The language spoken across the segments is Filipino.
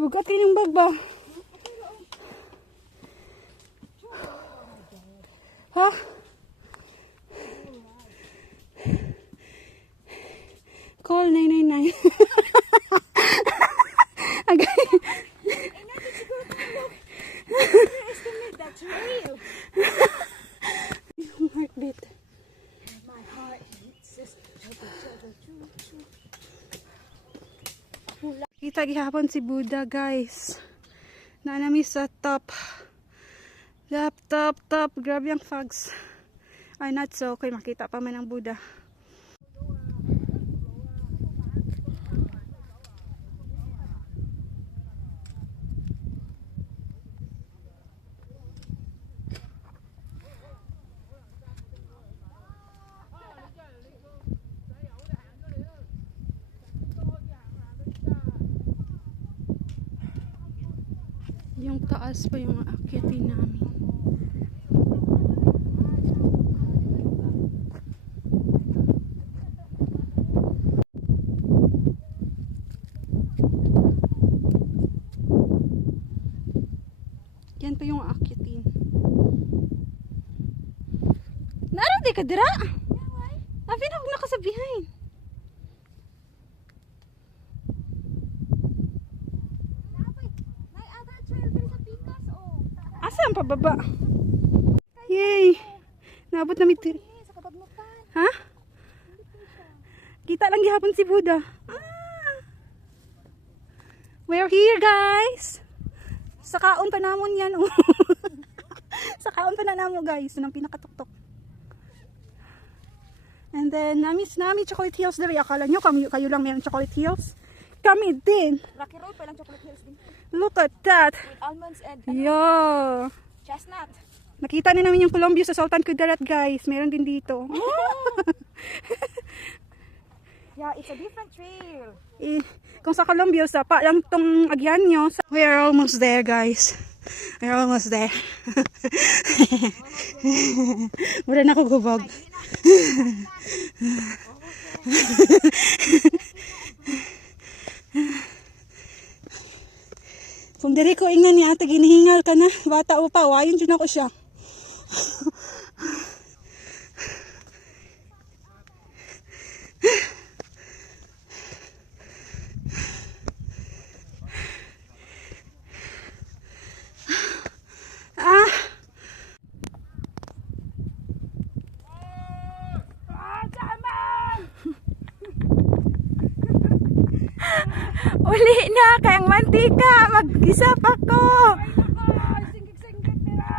bugat kayo ng bag ba? Ha? Call 999. Okay. That's real. Heartbeat. My heart beats just Kita gihapon si Buddha, guys. Naanami sa top. Top. Grabe ang fogs. Ay, not so. Okay, makita pa man ang Buddha. Yung taas pa yung aakitin namin. Yan pa yung aakitin. Naroon di ka dira? Abi na huwag nakasabihin. Asa ang pababa? Yay! Naabot na mitiri. Ha? Kita lang gihapon si Buddha. We're here, guys! Sa kaon pa namon yan. Oh. Sa kaon pa na namo, guys. Yun ang pinakatuktok. And then, nami Chocolate Hills dali. Akala nyo kayo lang mayroong Chocolate Hills? Kami din. Rocky Road pa lang Chocolate Hills din. Look at that. With almonds and Yeah. chestnut. Nakita na namin yung Columbus sa Sultan Kudarat, guys. Meron din dito. Yeah, it's a different trail. Kung sa Columbus, pa lang tong agyan nyo. We are almost there, guys. We're almost there. Mura na ako gubog. Kung diri ko ingan ni ate, ginihingal ka na. Bata o pa, wayon dyan ako siya. Uli na, kayang mantika. Mag-isap ako. Singgit nila.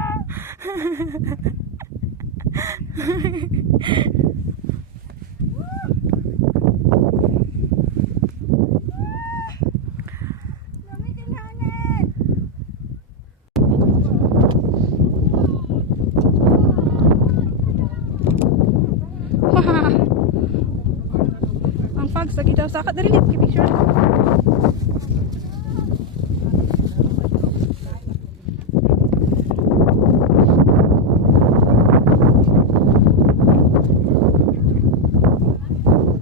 Lamig ang hangin. Ang fogs lagi daw sakat dari lit picture.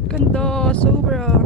Ganda, sobra.